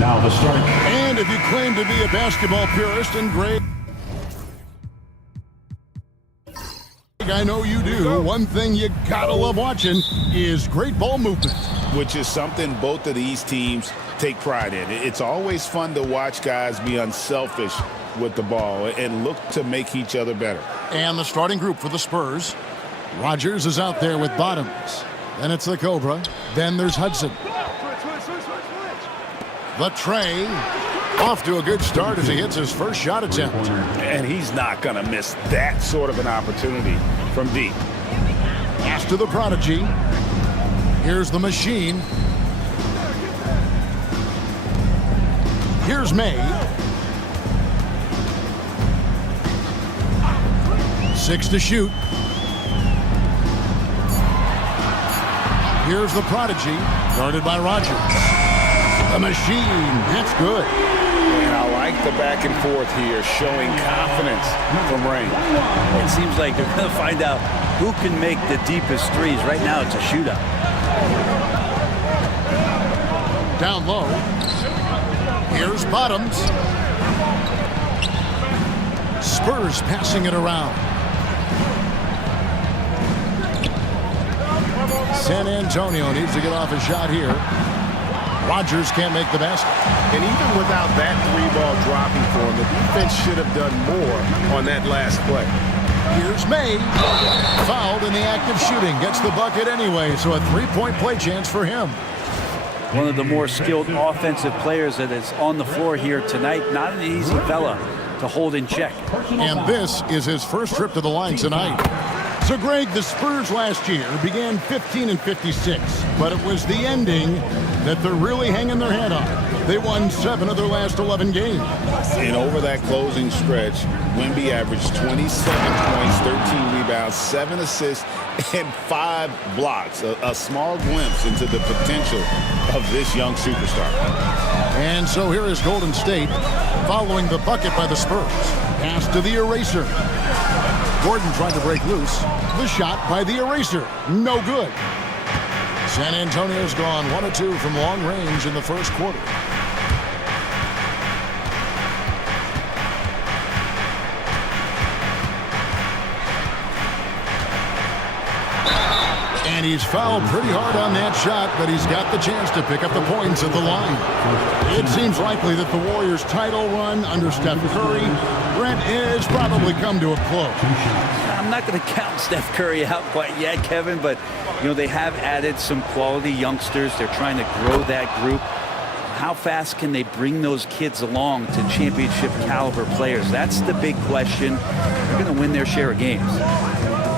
Now the starting. And if you claim to be a basketball purist and great, I know you do, one thing you gotta love watching is great ball movement. Which is something both of these teams take pride in. It's always fun to watch guys be unselfish with the ball and look to make each other better. And the starting group for the Spurs. Rogers is out there with Bottoms. Then it's the Cobra. Then there's Hudson. The Trey. Off to a good start as he hits his first shot attempt. And he's not going to miss that sort of an opportunity from deep. Pass to the Prodigy. Here's the Machine. Here's May. 6 to shoot. Here's the Prodigy, guarded by Rogers. The Machine, that's good. And I like the back and forth here, showing confidence from Rain. It seems like they're going to find out who can make the deepest threes. Right now, it's a shootout. Down low. Here's Bottoms. Spurs passing it around. San Antonio needs to get off a shot here. Rogers can't make the basket. And even without that three-ball dropping for him, the defense should have done more on that last play. Here's May. Fouled in the act of shooting. Gets the bucket anyway, so a three-point play chance for him. One of the more skilled offensive players that is on the floor here tonight. Not an easy fella to hold in check. And this is his first trip to the line tonight. So, Greg, the Spurs last year began 15-56, but it was the ending that they're really hanging their head on. They won 7 of their last 11 games. And over that closing stretch, Wemby averaged 27 points, 13 rebounds, 7 assists, and 5 blocks. A small glimpse into the potential of this young superstar. And so here is Golden State following the bucket by the Spurs. Pass to the eraser. Gordon tried to break loose. The shot by the eraser. No good. San Antonio's gone 1 of 2 from long range in the first quarter. And he's fouled pretty hard on that shot, but he's got the chance to pick up the points at the line. It seems likely that the Warriors' title run under Steph Curry, Brent, has probably come to a close. I'm not going to count Steph Curry out quite yet, Kevin, but you know they have added some quality youngsters. They're trying to grow that group. How fast can they bring those kids along to championship caliber players? That's the big question. They're going to win their share of games.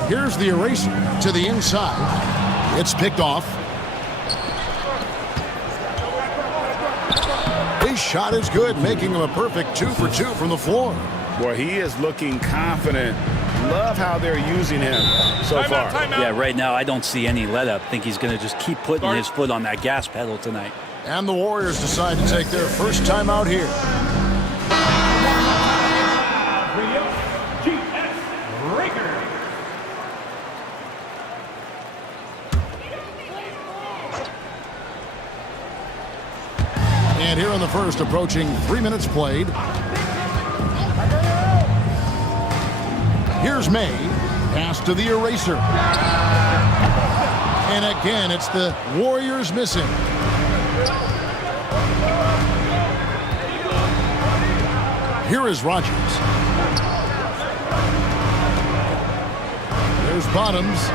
Here's the eraser to the inside. It's picked off. His shot is good, making him a perfect 2 for 2 from the floor. Boy, he is looking confident. Love how they're using him so far. Yeah, right now I don't see any let up. I think he's going to just keep putting his foot on that gas pedal tonight. And the Warriors decide to take their first time out here. And here in the first, approaching 3 minutes played. Here's May. Pass to the eraser. And again, it's the Warriors missing. Here is Rogers. There's Bottoms.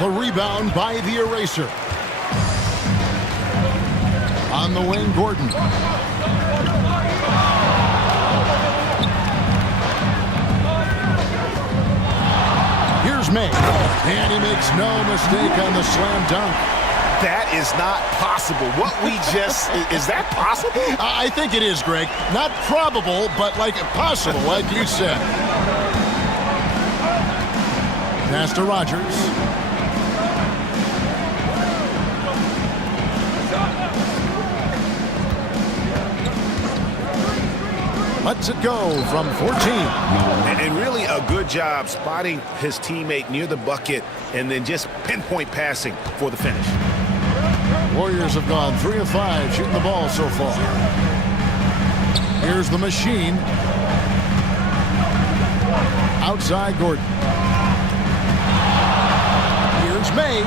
The rebound by the eraser. On the wing, Gordon. Here's May. And he makes no mistake on the slam dunk. That is not possible. What we just... is that possible? I think it is, Greg. Not probable, but like possible, like you said. Pass to Rogers. Lets it go from 14. And really a good job spotting his teammate near the bucket and then just pinpoint passing for the finish. Warriors have gone 3 of 5 shooting the ball so far. Here's the machine. Outside Gordon. Here's May.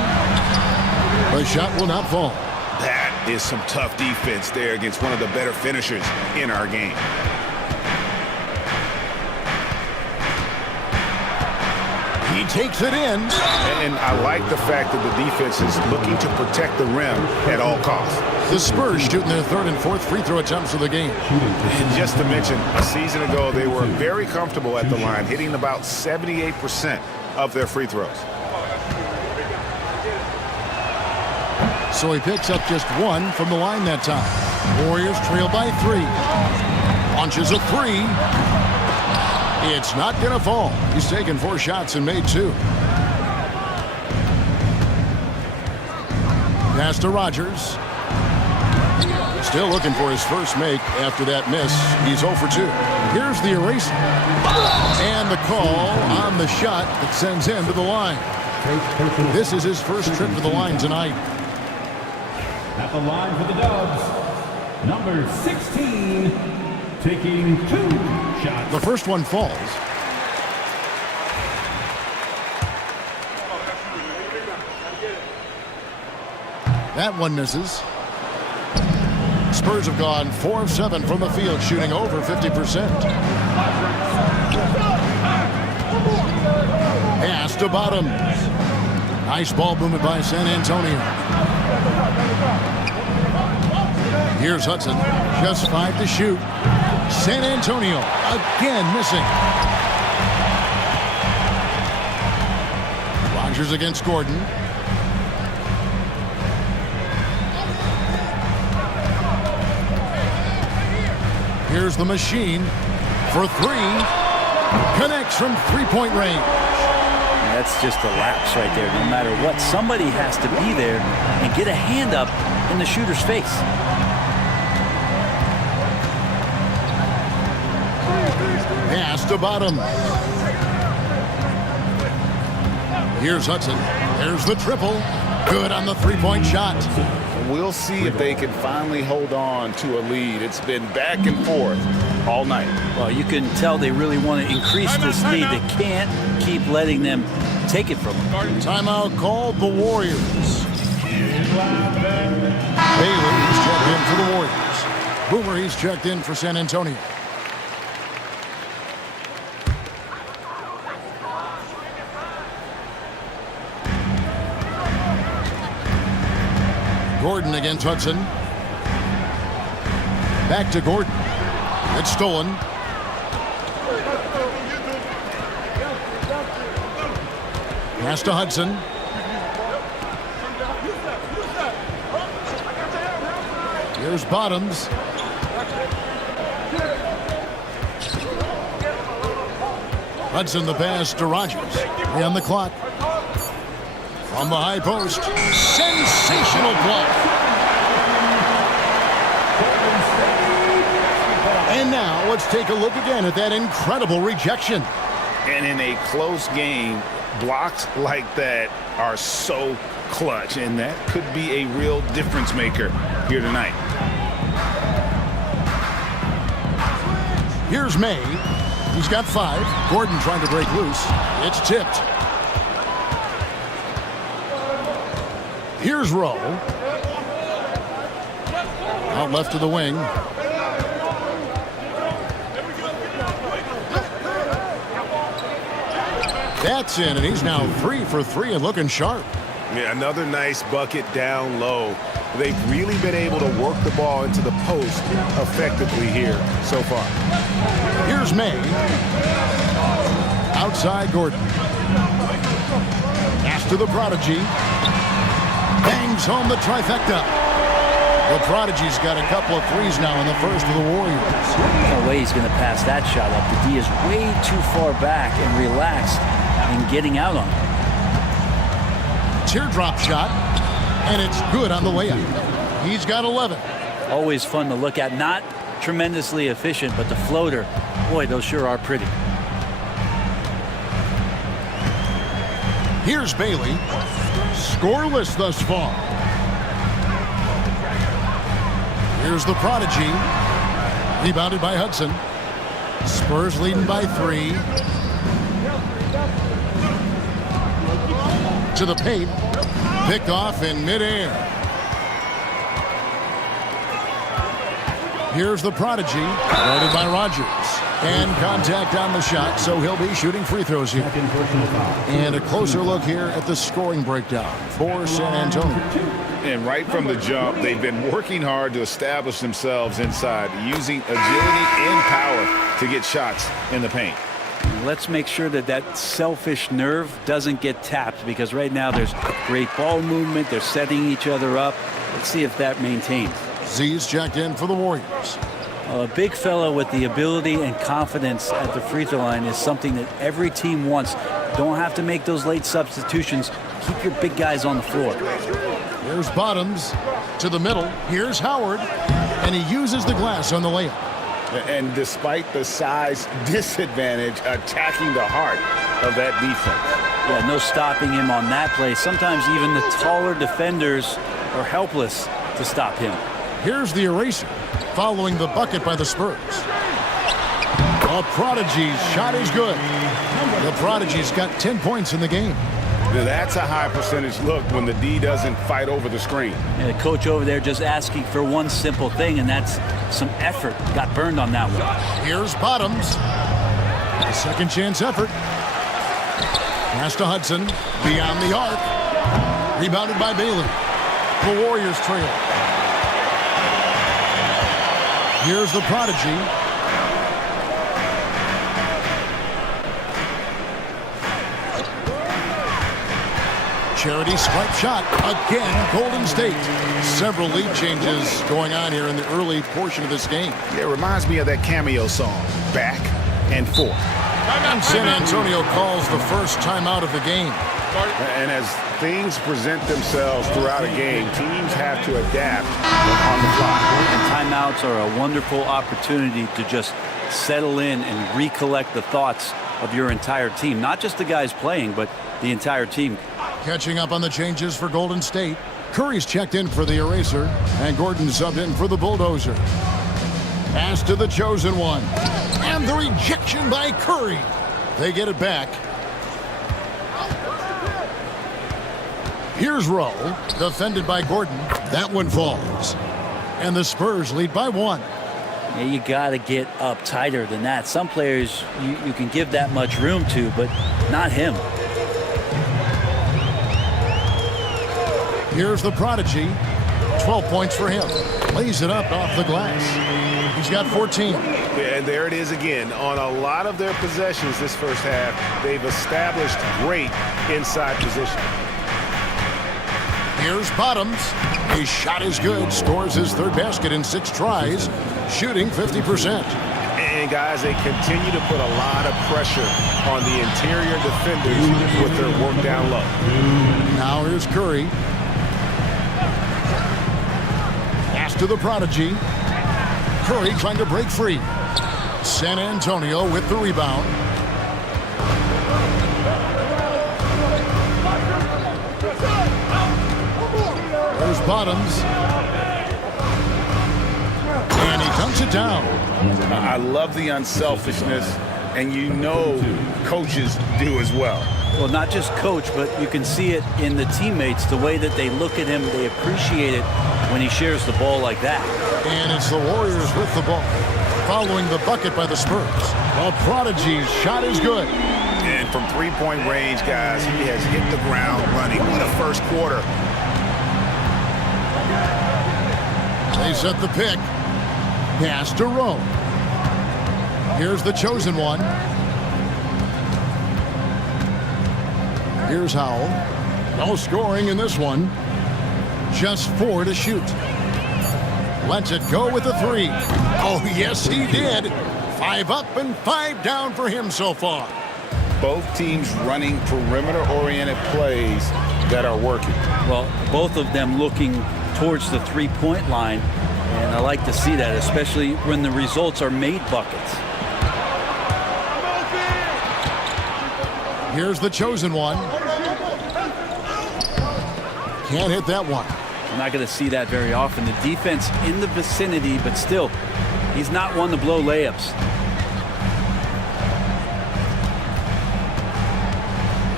The shot will not fall. That is some tough defense there against one of the better finishers in our game. He takes it in. And I like the fact that the defense is looking to protect the rim at all costs. The Spurs shooting their 3rd and 4th free throw attempts of the game. And just to mention, a season ago, they were very comfortable at the line, hitting about 78% of their free throws. So he picks up just 1 from the line that time. Warriors trail by 3. Launches a 3. It's not going to fall. He's taken 4 shots and made 2. Pass to Rogers. Still looking for his first make after that miss. He's 0 for 2. Here's the eraser. And the call on the shot that sends him to the line. This is his first trip to the line tonight. At the line for the Dubs, number 16, taking 2 shots. The first one falls. That one misses. Spurs have gone 4 of 7 from the field, shooting over 50%. Pass to Bottoms. Nice ball movement by San Antonio. Here's Hudson. Just 5 to shoot. San Antonio again missing. Rogers against Gordon. Here's the machine for 3. Connects from 3-point range. That's just a lapse right there. No matter what, somebody has to be there and get a hand up in the shooter's face. Pass to Bottom. Here's Hudson. There's the triple. Good on the 3-point shot. We'll see if they can finally hold on to a lead. It's been back and forth all night. Well, you can tell they really want to increase this lead. They can't keep letting them take it from them. Timeout called the Warriors. Bailey, he's checked in for the Warriors. Boomer, he's checked in for San Antonio. Gordon against Hudson. Back to Gordon. It's stolen. Pass to Hudson. Here's Bottoms. Hudson the pass to Rogers. On the clock. From the high post. Sensational block. And now let's take a look again at that incredible rejection. And in a close game, blocks like that are so clutch, and that could be a real difference maker here tonight. Here's May. He's got 5. Gordon trying to break loose. It's tipped. Here's Rowe. Out left to the wing. That's in, and he's now 3 for 3 and looking sharp. Yeah, another nice bucket down low. They've really been able to work the ball into the post effectively here so far. Here's May. Outside Gordon. Pass to the Prodigy. Bangs home the trifecta. The Prodigy's got a couple of threes now in the first of the Warriors. No way he's going to pass that shot up. The D is way too far back and relaxed in getting out on it. Teardrop shot, and it's good on the layup. He's got 11. Always fun to look at. Not tremendously efficient, but the floater, boy, those sure are pretty. Here's Bailey. Scoreless thus far. Here's the prodigy. Rebounded by Hudson. Spurs leading by 3. To the paint. Picked off in midair. Here's the prodigy. Guarded by Rogers. And contact on the shot, so he'll be shooting free throws here. And a closer look here at the scoring breakdown for San Antonio. And right from the jump, they've been working hard to establish themselves inside, using agility and power to get shots in the paint. Let's make sure that that selfish nerve doesn't get tapped, because right now there's great ball movement. They're setting each other up. Let's see if that maintains. Z's checked in for the Warriors. A big fellow with the ability and confidence at the free throw line is something that every team wants. Don't have to make those late substitutions. Keep your big guys on the floor. Here's Bottoms to the middle. Here's Howard, and he uses the glass on the layup. And despite the size disadvantage, attacking the heart of that defense. Yeah, no stopping him on that play. Sometimes even the taller defenders are helpless to stop him. Here's the eraser, following the bucket by the Spurs. A prodigy's shot is good. The prodigy's got 10 points in the game. That's a high percentage look when the D doesn't fight over the screen. And the coach over there just asking for one simple thing, and that's some effort. Got burned on that one. Here's Bottoms. A second chance effort. Pass to Hudson. Beyond the arc. Rebounded by Bailey. The Warriors trail. Here's the prodigy. Charity stripe shot. Again, Golden State. Several lead changes going on here in the early portion of this game. Yeah, it reminds me of that cameo song, Back and Forth. And San Antonio calls the first timeout of the game. And as things present themselves throughout a game, teams have to adapt on the fly. And timeouts are a wonderful opportunity to just settle in and recollect the thoughts of your entire team. Not just the guys playing, but the entire team. Catching up on the changes for Golden State. Curry's checked in for the eraser, and Gordon subbed in for the bulldozer. Pass to the chosen one. And the rejection by Curry. They get it back. Here's Rowe, defended by Gordon. That one falls. And the Spurs lead by 1. Yeah, you got to get up tighter than that. Some players you can give that much room to, but not him. Here's the prodigy. 12 points for him. Lays it up off the glass. He's got 14. And there it is again. On a lot of their possessions this first half, they've established great inside position. Here's Bottoms. His shot is good. Scores his third basket in 6 tries. Shooting 50%. And guys, they continue to put a lot of pressure on the interior defenders with their work down low. Now here's Curry. Pass to the prodigy. Curry trying to break free. San Antonio with the rebound. There's Bottoms. And he dunks it down. I love the unselfishness, and you know coaches do as well. Well, not just coach, but you can see it in the teammates, the way that they look at him. They appreciate it when he shares the ball like that. And it's the Warriors with the ball, following the bucket by the Spurs. Well, Prodigy's shot is good. And from three-point range, guys, he has hit the ground running. What a first quarter. They set the pick. Pass to Rowe. Here's the chosen one. Here's Howell. No scoring in this one. Just 4 to shoot. Lets it go with a 3. Oh, yes, he did. 5 up and 5 down for him so far. Both teams running perimeter-oriented plays that are working. Well, both of them looking towards the three-point line, and I like to see that, especially when the results are made buckets. Here's the chosen one. Can't hit that one. You're not going to see that very often. The defense in the vicinity, but still, he's not one to blow layups.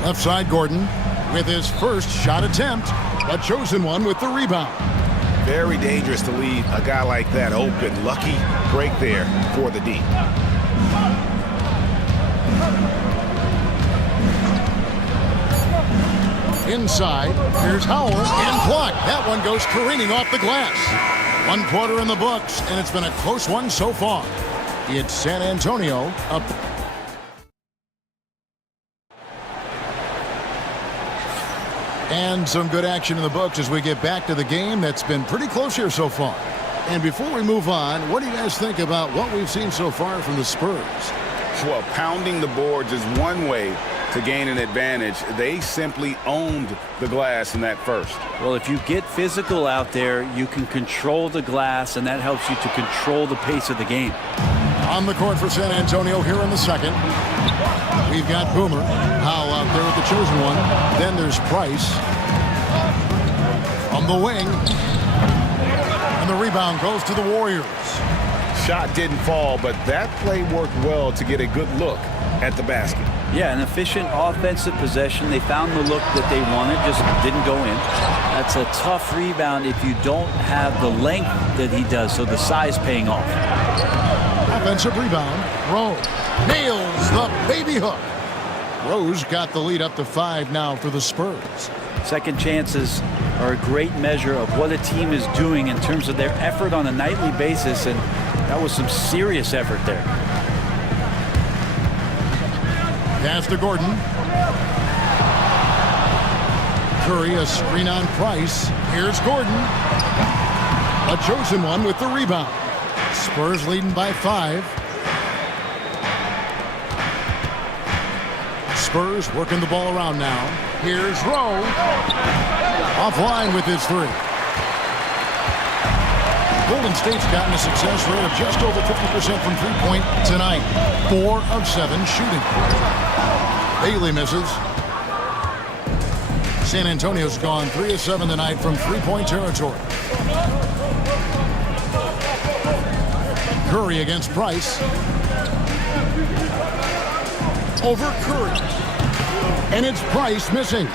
Left side, Gordon with his first shot attempt, a chosen one with the rebound. Very dangerous to leave a guy like that open. Lucky break there for the D. Inside, here's Howell and blocked. That one goes careening off the glass. 1 quarter in the books, and it's been a close one so far. It's San Antonio up. And some good action in the books as we get back to the game that's been pretty close here so far. And before we move on, what do you guys think about what we've seen so far from the Spurs? Well, pounding the boards is one way to gain an advantage. They simply owned the glass in that first. Well, if you get physical out there, you can control the glass, and that helps you to control the pace of the game. On the court for San Antonio here in the second. We've got Boomer. Howell out there with the chosen one. Then there's Price on the wing. And the rebound goes to the Warriors. Shot didn't fall, but that play worked well to get a good look at the basket. Yeah, an efficient offensive possession. They found the look that they wanted, just didn't go in. That's a tough rebound if you don't have the length that he does, so the size paying off. Offensive rebound. Rose nails the baby hook. Rose got the lead up to 5 now for the Spurs. Second chances are a great measure of what a team is doing in terms of their effort on a nightly basis, and that was some serious effort there. Pass to Gordon. Curry, a screen on Price. Here's Gordon. A chosen one with the rebound. Spurs leading by 5. Spurs working the ball around now. Here's Rowe. Offline with his 3. Golden State's gotten a success rate of just over 50% from three-point tonight. 4 of 7 shooting. Bailey misses. San Antonio's gone 3 of 7 tonight from three-point territory. Curry against Price. Over Curry. And it's Price missing.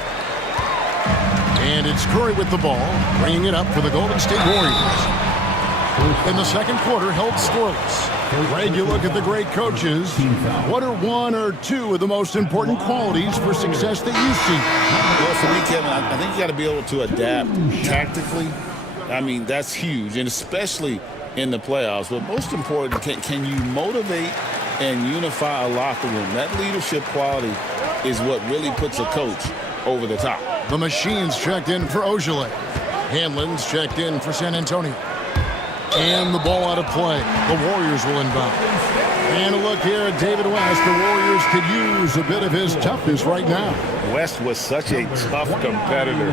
And it's Curry with the ball, bringing it up for the Golden State Warriors. In the second quarter, held scoreless. Greg, you look at the great coaches. What are 1 or 2 of the most important qualities for success that you see? Well, for me, Kevin, I think you got to be able to adapt tactically. I mean, that's huge, and especially in the playoffs. But most important, can you motivate and unify a locker room? That leadership quality is what really puts a coach over the top. The Machines checked in for Ojale. Hanlon's checked in for San Antonio. And the ball out of play. The Warriors will inbound. And a look here at David West. The Warriors could use a bit of his toughness right now. West was such a tough competitor.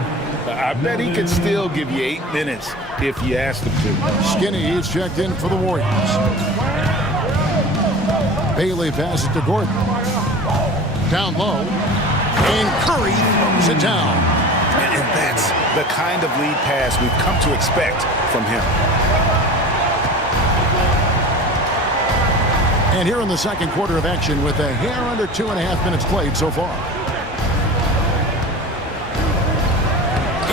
I bet he could still give you 8 minutes if you asked him to. Skinny is checked in for the Warriors. Bailey passes to Gordon. Down low. And Curry throws it down. And that's the kind of lead pass we've come to expect from him. And here in the second quarter of action with a hair under 2.5 minutes played so far.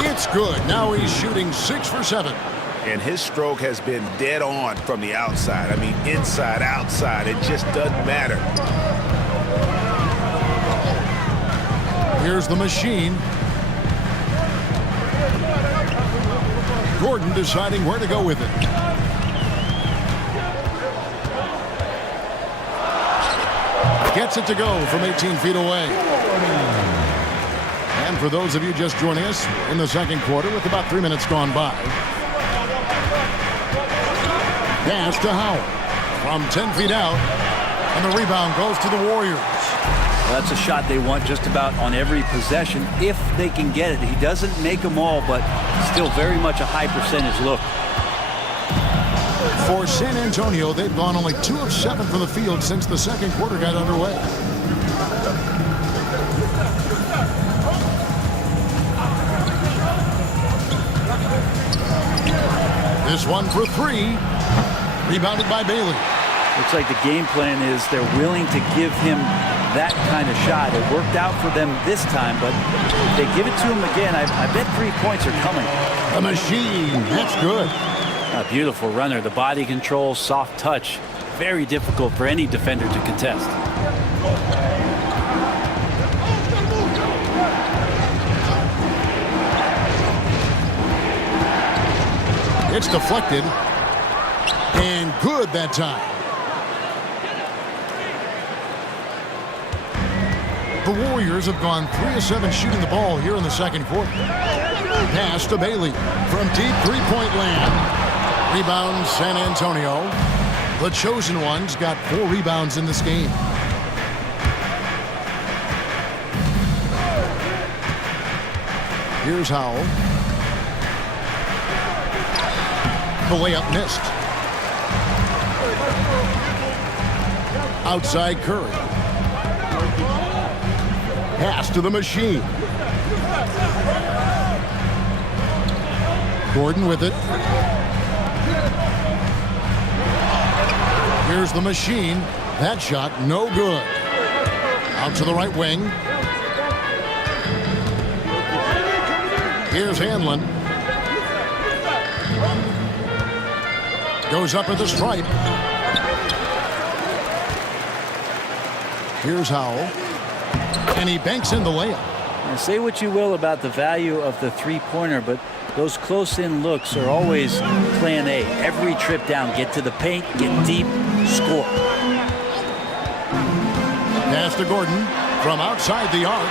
It's good. Now he's shooting 6 for 7. And his stroke has been dead on from the outside. I mean, inside, outside, it just doesn't matter. Here's the Machine. Gordon deciding where to go with it. Gets it to go from 18 feet away. And for those of you just joining us in the second quarter with about 3 minutes gone by. Pass to Howell from 10 feet out. And the rebound goes to the Warriors. Well, that's a shot they want just about on every possession if they can get it. He doesn't make them all, but still very much a high percentage look. For San Antonio, they've gone only 2 of 7 from the field since the second quarter got underway. This one for three. Rebounded by Bailey. Looks like the game plan is they're willing to give him that kind of shot. It worked out for them this time, but if they give it to him again, I bet 3 points are coming. A machine. That's good. A beautiful runner. The body control, soft touch. Very difficult for any defender to contest. It's deflected. And good that time. The Warriors have gone 3 of 7 shooting the ball here in the second quarter. Pass to Bailey from deep three-point land. Rebound San Antonio. The chosen ones got 4 rebounds in this game. Here's Howell. The layup missed. Outside Curry. Pass to the machine. Gordon with it. Here's the machine. That shot no good. Out to the right wing. Here's Hanlon. Goes up at the stripe. Here's Howell. And he banks in the layup. Now, say what you will about the value of the three-pointer, but those close-in looks are always plan A. Every trip down, get to the paint, get deep, score. Pass to Gordon from outside the arc.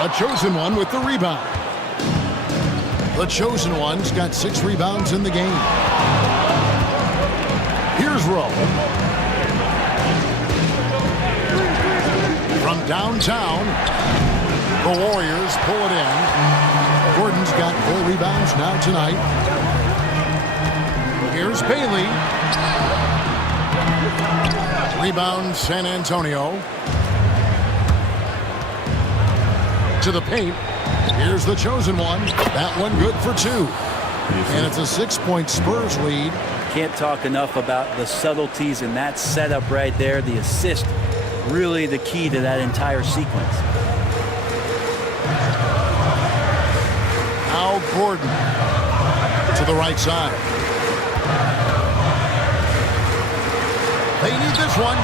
A chosen one with the rebound. The chosen one's got 6 rebounds in the game. Here's Rowe. From downtown, the Warriors pull it in. Gordon's got 4 rebounds now tonight. Here's Bailey. Rebound San Antonio. To the paint. Here's the chosen one. That one good for 2. And it's a 6-point Spurs lead. Can't talk enough about the subtleties in that setup right there. The assist, really the key to that entire sequence. Now Gordon to the right side. They need this one.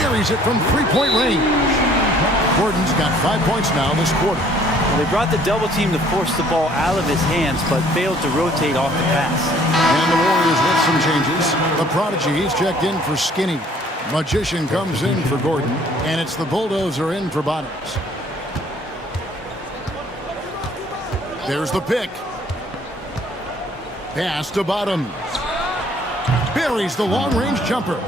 Buries it from 3-point range. Gordon's got 5 points now this quarter. Well, they brought the double team to force the ball out of his hands, but failed to rotate off the pass. And the Warriors with some changes. The prodigy, he's checked in for Skinny. Magician comes in for Gordon. And it's the Bulldozer in for Bottoms. There's the pick. Pass to Bottoms. Buries the long-range jumper.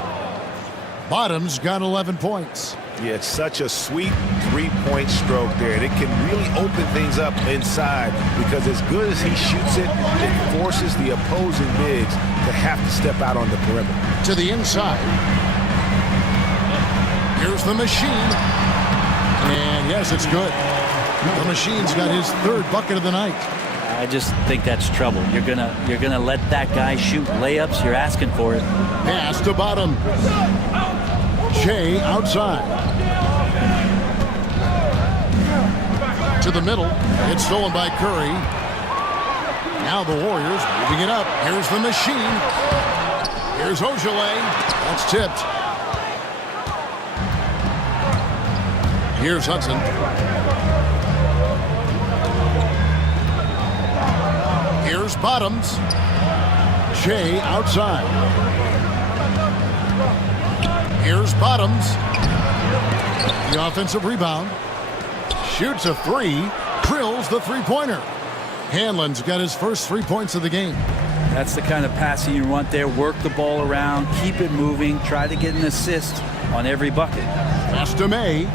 Bottoms got 11 points. Yeah, it's such a sweet 3-point stroke there. And it can really open things up inside because as good as he shoots it, it forces the opposing bigs to have to step out on the perimeter. To the inside. Here's the machine. And yes, it's good. The machine's got his 3rd bucket of the night. I just think that's trouble. You're gonna let that guy shoot layups. You're asking for it. Pass to Bottom. Shea outside. To the middle. It's stolen by Curry. Now the Warriors moving it up. Here's the machine. Here's Ojale. That's tipped. Here's Hudson. Here's Bottoms. Shea outside. Here's Bottoms. The offensive rebound. Shoots a 3. Drills the 3-pointer. Hanlon's got his first 3 points of the game. That's the kind of passing you want there. Work the ball around. Keep it moving. Try to get an assist on every bucket. Pass to May.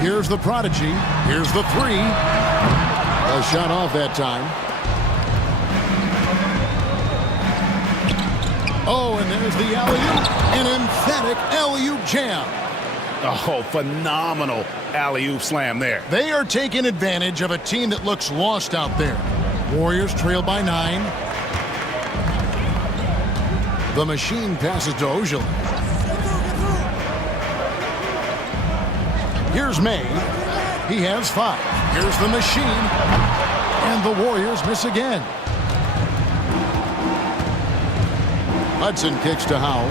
Here's the prodigy. Here's the 3. A shot off that time. Oh, and there's the alley-oop. An emphatic alley-oop jam. Oh, phenomenal alley-oop slam there. They are taking advantage of a team that looks lost out there. Warriors trail by 9. The Machine passes to Ojale. Here's May. He has 5. Here's the Machine. And the Warriors miss again. Hudson kicks to Howe.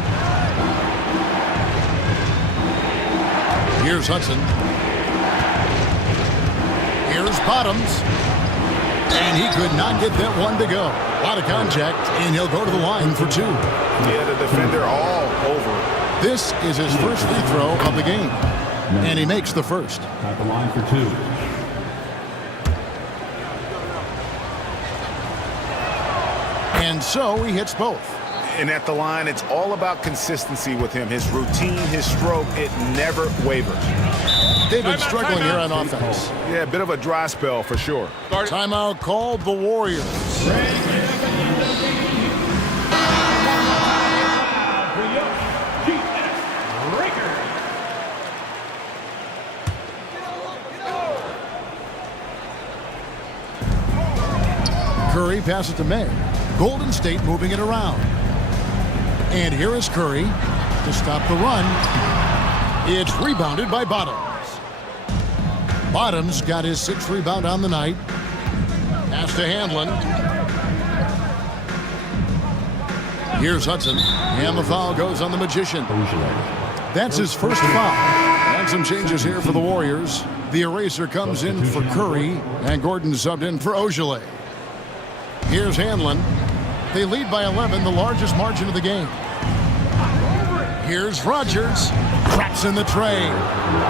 Here's Hudson. Here's Bottoms. And he could not get that one to go. A lot of contact, and he'll go to the line for 2. Yeah, the defender all over. This is his first free throw of the game. And he makes the first. At the line for 2. And so he hits both. And at the line, it's all about consistency with him. His routine, his stroke, it never wavers. They've been struggling here on offense. Yeah, a bit of a dry spell for sure. Timeout called the Warriors. Curry passes to May. Golden State moving it around. And here is Curry to stop the run. It's rebounded by Bottoms. Bottoms got his 6th rebound on the night. Pass to Handlin. Here's Hudson. And the foul goes on the Magician. That's his first foul. And some changes here for the Warriors. The eraser comes in for Curry. And Gordon subbed in for Ojale. Here's Handlin. They lead by 11, the largest margin of the game. Here's Rogers. Traps in the tray.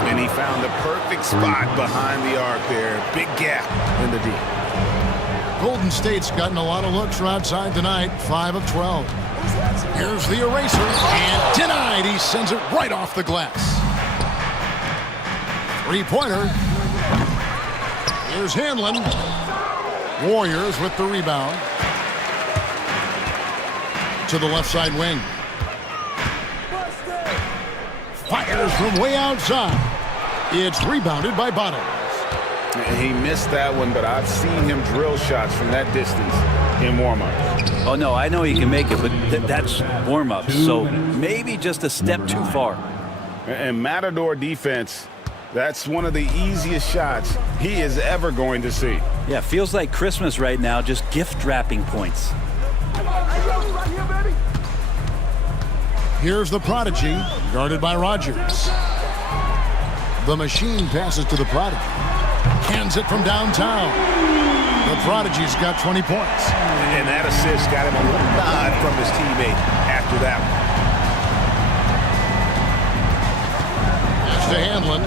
And he found the perfect spot behind the arc there. Big gap in the D. Golden State's gotten a lot of looks from outside tonight. 5 of 12. Here's the eraser. And denied. He sends it right off the glass. 3-pointer. Here's Handlin. Warriors with the rebound. To the left side wing. Fires from way outside. It's rebounded by Bottoms. He missed that one, but I've seen him drill shots from that distance in warm-up. Oh, no, I know he can make it, but that's warm-up. So maybe just a step too far. And Matador defense, that's one of the easiest shots he is ever going to see. Yeah, feels like Christmas right now, just gift wrapping points. Here's the Prodigy, guarded by Rogers. The Machine passes to the Prodigy. Hands it from downtown. The Prodigy's got 20 points. And that assist got him a little nod from his teammate after that one. Pass to Handlin.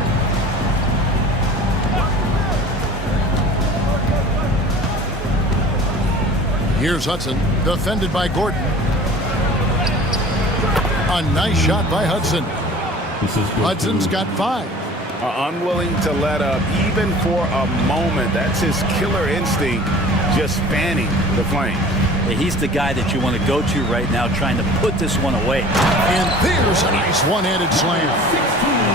Here's Hudson, defended by Gordon. A nice shot by Hudson. Hudson's got 5. Unwilling to let up even for a moment. That's his killer instinct, just fanning the flame. He's the guy that you want to go to right now, trying to put this one away. And there's a nice one-handed slam.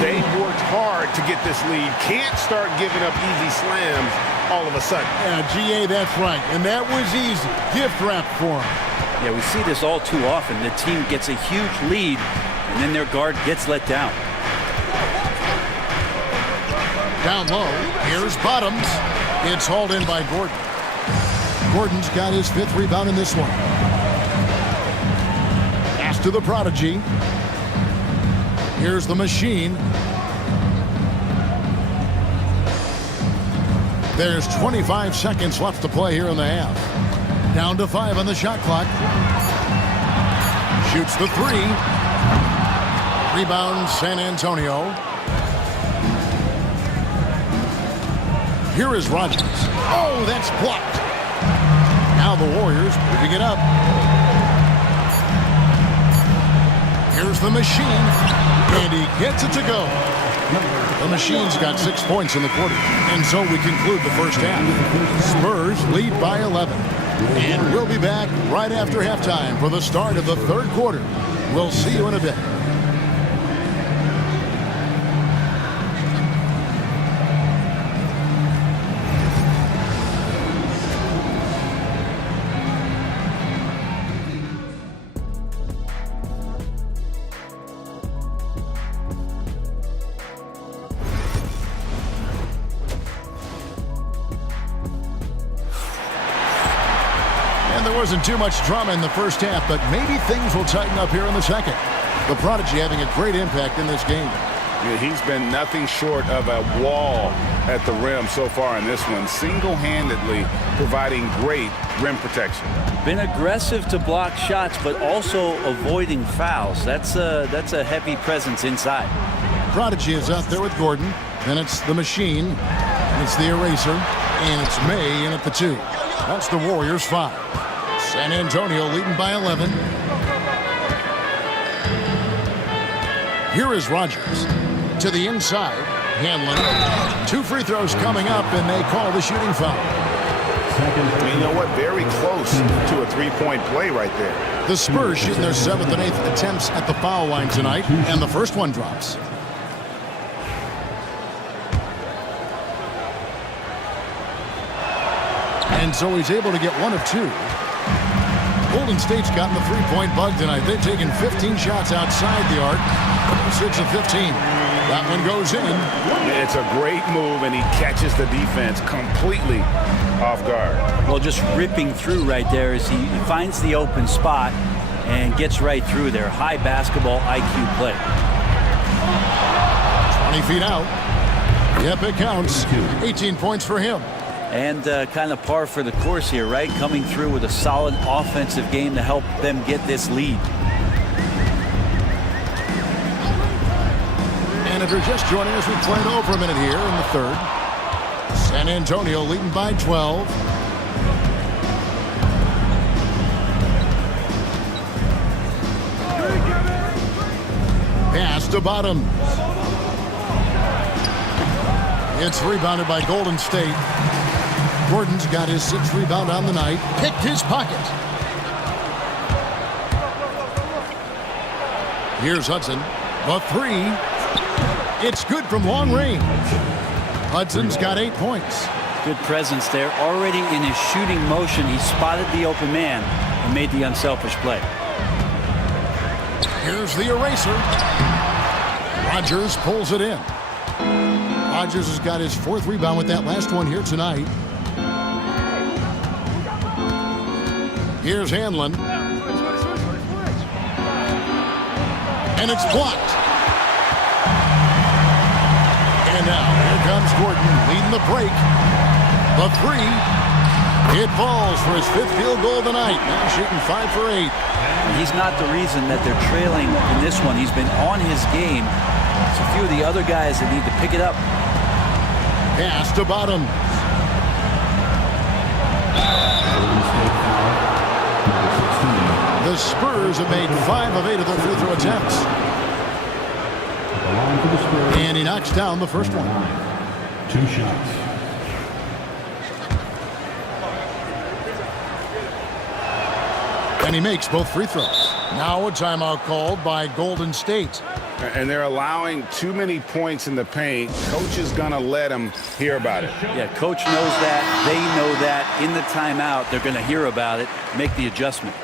They've worked hard to get this lead. Can't start giving up easy slams all of a sudden. Yeah, GA, that's right. And that was easy. Gift wrap for him. Yeah, we see this all too often. The team gets a huge lead, and then their guard gets let down. Down low, here's Bottoms. It's hauled in by Gordon. Gordon's got his 5th rebound in this one. Pass to the Prodigy. Here's the Machine. There's 25 seconds left to play here in the half. Down to 5 on the shot clock. Shoots the 3. Rebound San Antonio. Here is Rogers. Oh, that's blocked. Now the Warriors moving it up. Here's the Machine. And he gets it to go. The Machine's got 6 points in the quarter. And so we conclude the first half. Spurs lead by 11. And we'll be back right after halftime for the start of the third quarter. We'll see you in a bit. there wasn't too much drama in the first half, but maybe things will tighten up here in the second. The Prodigy having a great impact in this game. Yeah, he's been nothing short of a wall at the rim so far in this one, single-handedly providing great rim protection. Been aggressive to block shots, but also avoiding fouls. That's a heavy presence inside. Prodigy is out there with Gordon. Then it's the Machine. And it's the Eraser. And it's May in at the 2. That's the Warriors 5. San Antonio leading by 11. Here is Rogers. To the inside. Hanlon. 2 free throws coming up, and they call the shooting foul. You know what? Very close to a three-point play right there. The Spurs shooting their 7th and 8th attempts at the foul line tonight, and the first one drops. And so he's able to get 1 of 2. Golden State's gotten the three-point bug tonight. They've taken 15 shots outside the arc. 6 of 15. That one goes in. It's a great move, and he catches the defense completely off guard. Well, just ripping through right there as he finds the open spot and gets right through there. High basketball IQ play. 20 feet out. Yep, it counts. 18 points for him. And kind of par for the course here, right? Coming through with a solid offensive game to help them get this lead. And if you're just joining us, we've played over a minute here in the third. San Antonio leading by 12. Pass to Bottom. It's rebounded by Golden State. Gordon's got his 6th rebound on the night. Picked his pocket. Here's Hudson. The 3. It's good from long range. Hudson's got 8 points. Good presence there. Already in his shooting motion, he spotted the open man and made the unselfish play. Here's the Eraser. Rogers pulls it in. Rogers has got his 4th rebound with that last one here tonight. Here's Hanlon. And it's blocked. And now here comes Gordon leading the break. The 3. It falls for his 5th field goal of the night. Now shooting 5 for 8. He's not the reason that they're trailing in this one. He's been on his game. It's a few of the other guys that need to pick it up. Pass to Bottom. The Spurs have made 5 of 8 of their free throw attempts. And he knocks down the first one. 2 shots. And he makes both free throws. Now a timeout called by Golden State. And they're allowing too many points in the paint. Coach is going to let them hear about it. Yeah, coach knows that. They know that. In the timeout, they're going to hear about it, make the adjustment.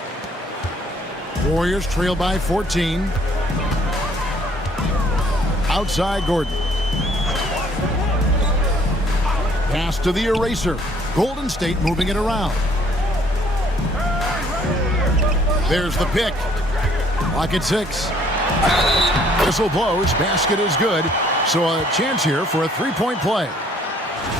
Warriors trail by 14. Outside Gordon. Pass to the Eraser. Golden State moving it around. There's the pick. Lock at 6. Whistle blows. Basket is good. So a chance here for a 3-point play.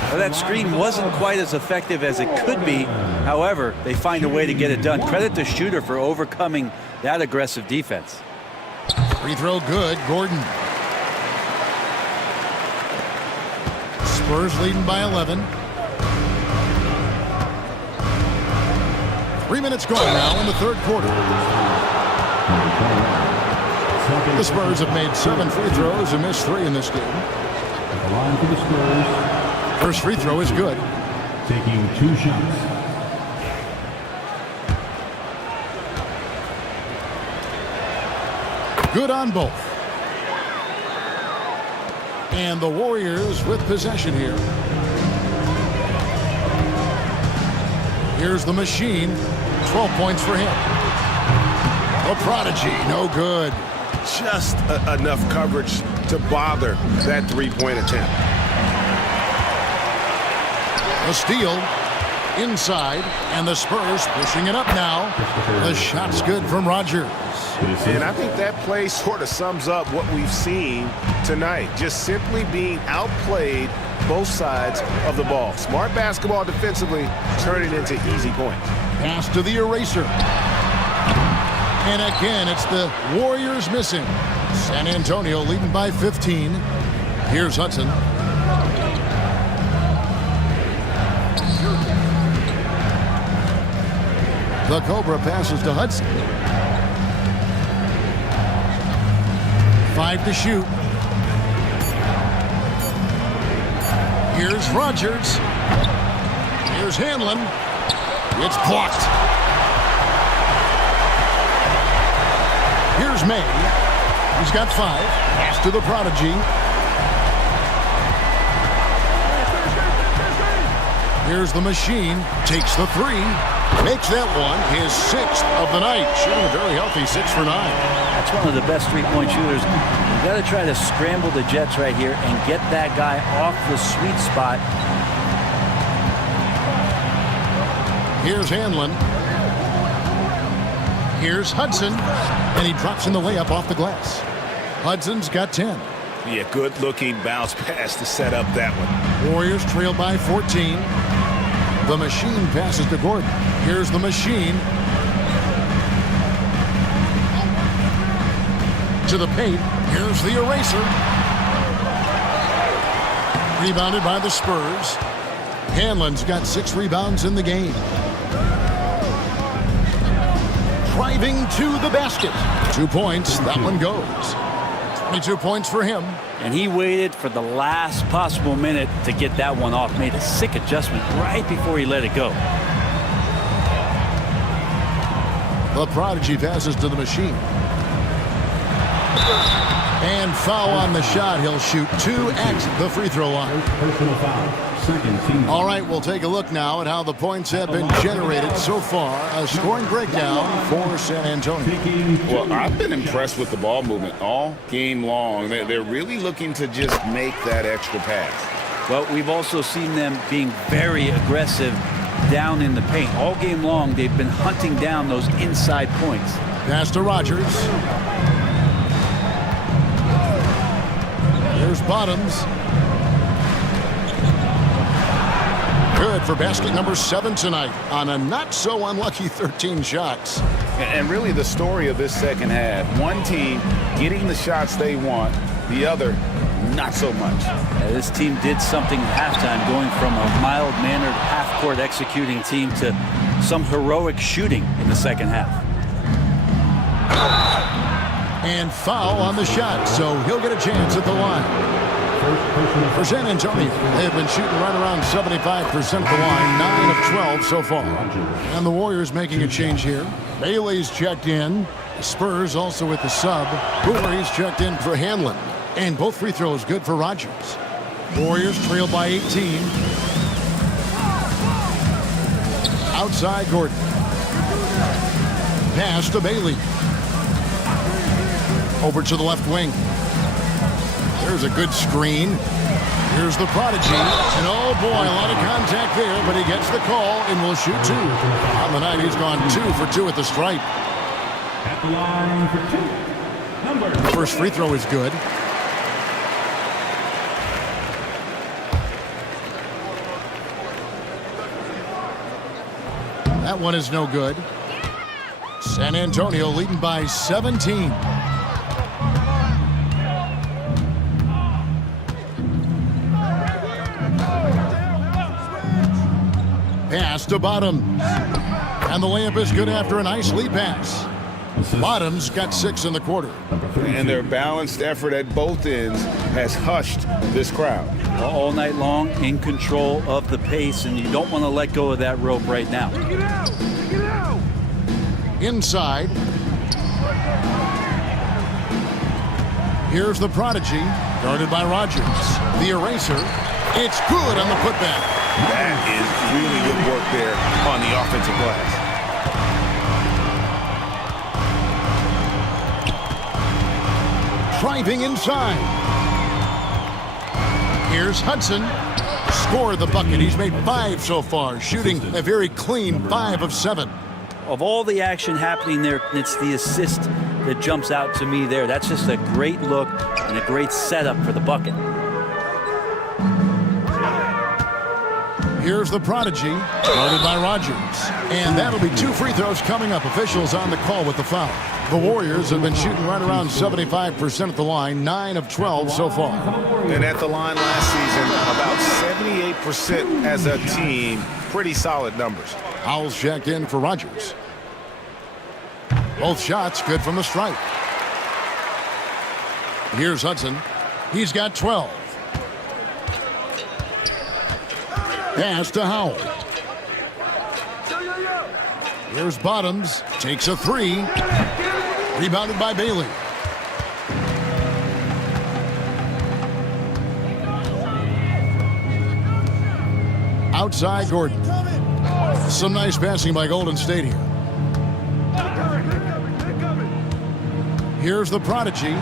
Well, that screen wasn't quite as effective as it could be. However, they find a way to get it done. Credit the shooter for overcoming that aggressive defense. Free throw good. Gordon. Spurs leading by 11. 3 minutes gone now in the third quarter. The Spurs have made 7 free throws and missed 3 in this game. The line for the Spurs. First free throw is good. Taking 2 shots. Good on both. And the Warriors with possession here. Here's the Machine. 12 points for him. The Prodigy, no good. Just enough coverage to bother that 3-point attempt. A steal. Inside, and the Spurs pushing it up now. The shot's good from Rogers. And I think that play sort of sums up what we've seen tonight. Just simply being outplayed both sides of the ball. Smart basketball defensively, turning into easy points. Pass to the eraser. And again, it's the Warriors missing. San Antonio leading by 15. Here's Hudson. The Cobra passes to Hudson. 5 to shoot. Here's Rogers. Here's Hanlon. It's blocked. Here's May. He's got 5. Pass to the prodigy. Here's the machine. Takes the 3. Makes that one his 6th of the night. Shooting a very healthy 6 for 9. That's one of the best three-point shooters. You've got to try to scramble the Jets right here and get that guy off the sweet spot. Here's Hanlon. Here's Hudson. And he drops in the layup off the glass. Hudson's got 10. Yeah, good-looking bounce pass to set up that one. Warriors trail by 14. The machine passes to Gordon. Here's the machine. To the paint. Here's the eraser. Rebounded by the Spurs. Hanlon's got 6 rebounds in the game. Driving to the basket. 2 points. That one goes. 22 points for him. And he waited for the last possible minute to get that one off. Made a sick adjustment right before he let it go. The prodigy passes to the machine. And foul on the shot. He'll shoot 2 at the free throw line. Personal foul. Second team. All right, we'll take a look now at how the points have been generated so far. A scoring breakdown for San Antonio. Well, I've been impressed with the ball movement all game long. They're really looking to just make that extra pass. Well, we've also seen them being very aggressive down in the paint. All game long, they've been hunting down those inside points. Pass to Rogers. Here's Bottoms. Good for basket number 7 tonight on a not-so-unlucky 13 shots. And really the story of this second half, one team getting the shots they want, the other not so much. This team did something at halftime, going from a mild-mannered half-court executing team to some heroic shooting in the second half. And foul on the shot, so he'll get a chance at the line. For San Antonio, they have been shooting right around 75% at the line, 9 of 12 so far. And the Warriors making a change here. Bailey's checked in. The Spurs also with the sub. Brewery's checked in for Hanlon. And both free throws good for Rogers. Warriors trail by 18. Outside Gordon. Pass to Bailey. Over to the left wing. There's a good screen. Here's the prodigy. And oh boy, a lot of contact there, but he gets the call and will shoot 2. On the night, he's gone 2 for 2 at the stripe. At the line for 2. The first free throw is good. That one is no good. San Antonio leading by 17. Pass to Bottoms. And the layup is good after a nice lead pass. Bottoms got 6 in the quarter. And their balanced effort at both ends has hushed this crowd. All night long, in control of the pace, and you don't want to let go of that rope right now. Inside. Here's the prodigy, guarded by Rogers. The eraser. It's good on the putback. That is really good work there on the offensive glass. Driving inside. Here's Hudson. Scored the bucket. He's made 5 so far, shooting a very clean 5 of 7. Of all the action happening there, it's the assist that jumps out to me there. That's just a great look and a great setup for the bucket. Here's the prodigy, guarded by Rogers. And that'll be 2 free throws coming up. Officials on the call with the foul. The Warriors have been shooting right around 75% at the line, 9 of 12 so far. And at the line last season, about 78% as a team. Pretty solid numbers. Howell's checked in for Rogers. Both shots good from the stripe. Here's Hudson. He's got 12. Pass to Howell. Here's Bottoms. Takes a 3. Rebounded by Bailey. Outside Gordon. Some nice passing by Golden State here. Here's the prodigy.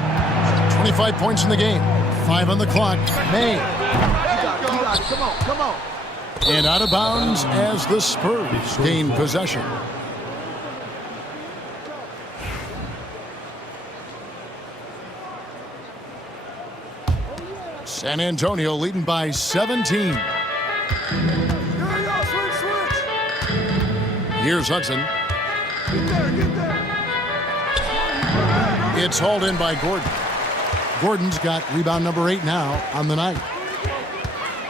25 points in the game. 5 on the clock. May. Come on. And out of bounds as the Spurs gain possession. San Antonio leading by 17. Here's Hudson. It's hauled in by Gordon. Gordon's got rebound number 8 now on the night.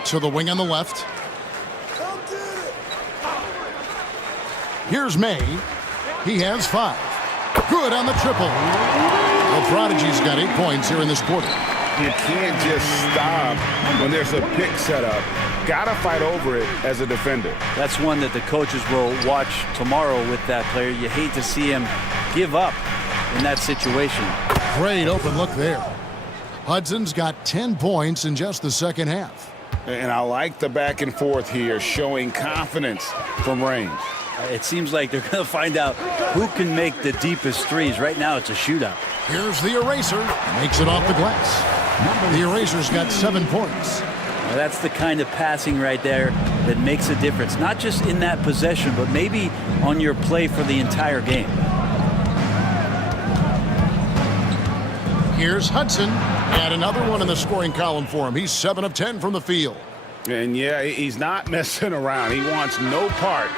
To the wing on the left. Here's May. He has 5. Good on the triple. The Prodigy's got 8 points here in this quarter. You can't just stop when there's a pick set up. Gotta fight over it as a defender. That's one that the coaches will watch tomorrow with that player. You hate to see him give up in that situation. Great open look there. Hudson's got 10 points in just the second half. And I like the back and forth here, showing confidence from range. It seems like they're going to find out who can make the deepest threes. Right now, it's a shootout. Here's the eraser. Makes it off the glass. The eraser's got 7 points. Now, that's the kind of passing right there that makes a difference. Not just in that possession, but maybe on your play for the entire game. Here's Hudson. And another one in the scoring column for him. He's 7 of 10 from the field. And yeah, he's not messing around. He wants no part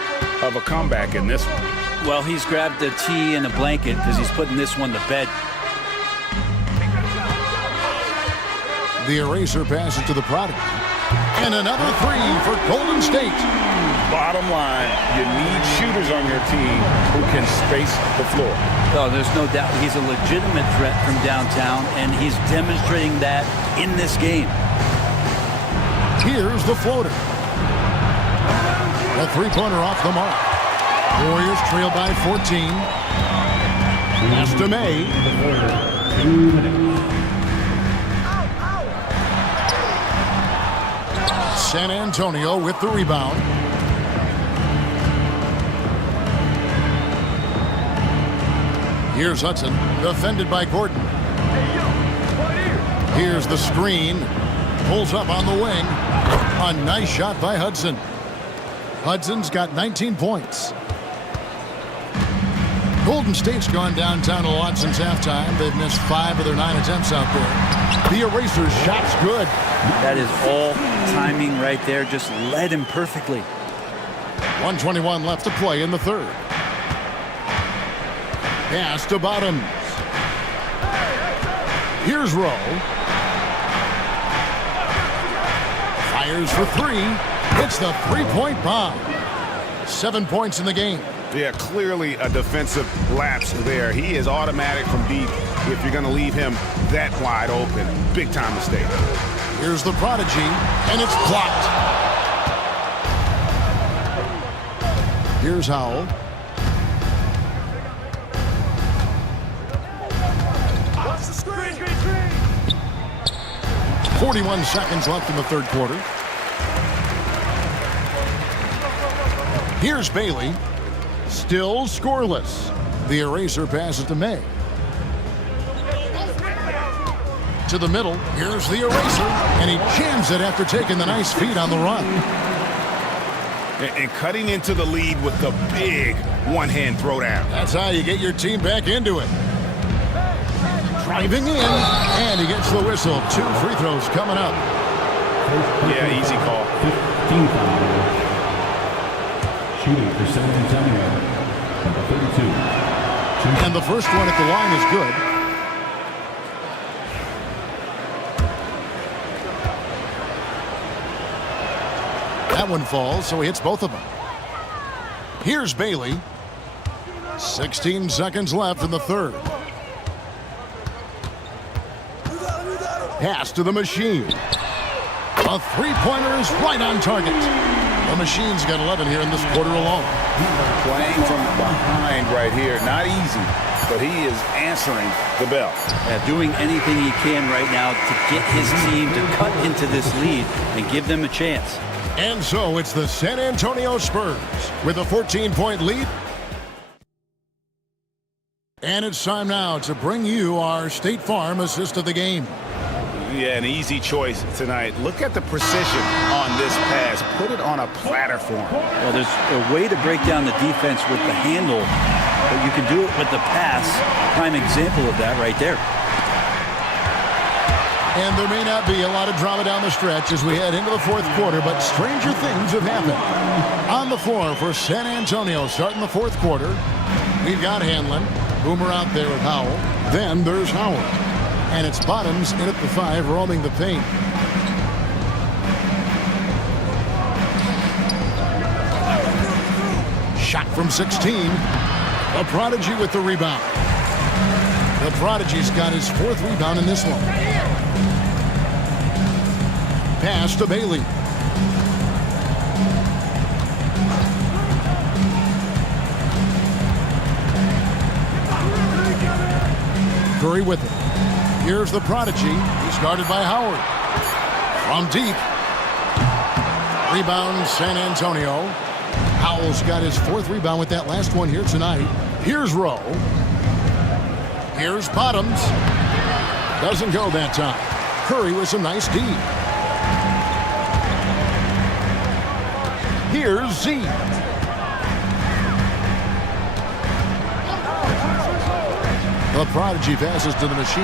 of a comeback in this one. Well, he's grabbed a tee and a blanket because he's putting this one to bed. The eraser passes to the Prodigy. And another 3 for Golden State. Bottom line, you need shooters on your team who can space the floor. Oh, there's no doubt he's a legitimate threat from downtown, and he's demonstrating that in this game. Here's the floater. The 3-pointer off the mark. Warriors trail by 14. Pass to May. San Antonio with the rebound. Here's Hudson, defended by Gordon. Here's the screen. Pulls up on the wing. A nice shot by Hudson. Hudson's got 19 points. Golden State's gone downtown a lot since halftime. They've missed 5 of their 9 attempts out there. The eraser's shot's good. That is all timing right there. Just led him perfectly. 1:21 left to play in the third. Pass to Bottoms. Here's Rowe. Fires for 3. Hits the 3-point bomb. 7 points in the game. Yeah, clearly a defensive lapse there. He is automatic from deep if you're going to leave him that wide open. Big time mistake. Here's the Prodigy, and it's blocked. Here's Howell. Watch the screen. 41 seconds left in the third quarter. Here's Bailey. Still scoreless. The eraser passes to May. To the middle. Here's the eraser. And he jams it after taking the nice feed on the run. And cutting into the lead with the big one-hand throwdown. That's how you get your team back into it. Driving in. And he gets the whistle. 2 free throws coming up. Yeah, easy call. 15 foul. Shooting for San Antonio. Number 32. And the first one at the line is good. That one falls, so he hits both of them. Here's Bailey. 16 seconds left in the third. Pass to the machine. A three-pointer is right on target. The machine's got 11 here in this quarter alone. Playing from behind right here. Not easy, but he is answering the bell. Doing anything he can right now to get his team to cut into this lead and give them a chance. And so it's the San Antonio Spurs with a 14-point lead. And it's time now to bring you our State Farm assist of the game. Yeah, an easy choice tonight. Look at the precision on this pass. Put it on a platter for him. Well, there's a way to break down the defense with the handle, but you can do it with the pass. Prime example of that right there. And there may not be a lot of drama down the stretch as we head into the fourth quarter, but stranger things have happened. On the floor for San Antonio starting the fourth quarter, we've got Hanlon, Boomer out there with Howell. Then there's Howard. And it's Bottoms in at the 5, roaming the paint. Shot from 16. A Prodigy with the rebound. The Prodigy's got his 4th rebound in this one. Pass to Bailey. Curry with it. Here's the Prodigy. He's guarded by Howard. From deep. Rebound San Antonio. Howell's got his 4th rebound with that last one here tonight. Here's Rowe. Here's Bottoms. Doesn't go that time. Curry with some nice D. Here's Z. The Prodigy passes to the machine.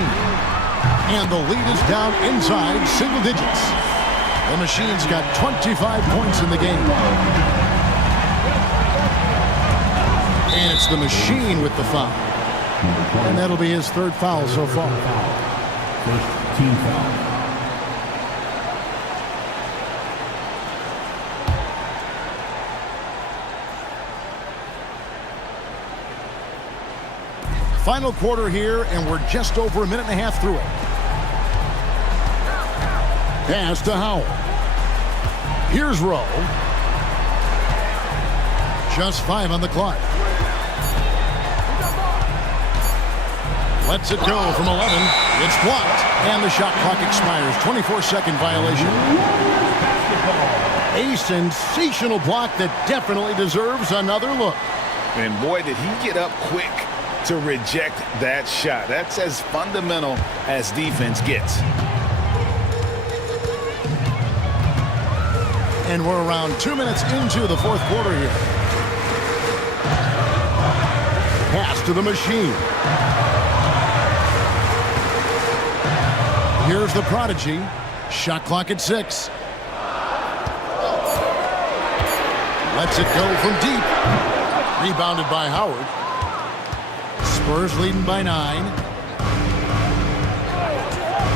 And the lead is down inside single digits. The machine's got 25 points in the game. And it's the machine with the foul. And that'll be his 3rd foul so far. First team foul. Final quarter here, and we're just over a minute and a half through it. Pass to Howell. Here's Rowe. Just 5 on the clock. Lets it go from 11. It's blocked, and the shot clock expires. 24-second violation. A sensational block that definitely deserves another look. And boy, did he get up quick to reject that shot. That's as fundamental as defense gets. And we're around 2 minutes into the fourth quarter here. Pass to the machine. Here's the Prodigy. Shot clock at 6. Lets it go from deep. Rebounded by Howard. Spurs leading by 9.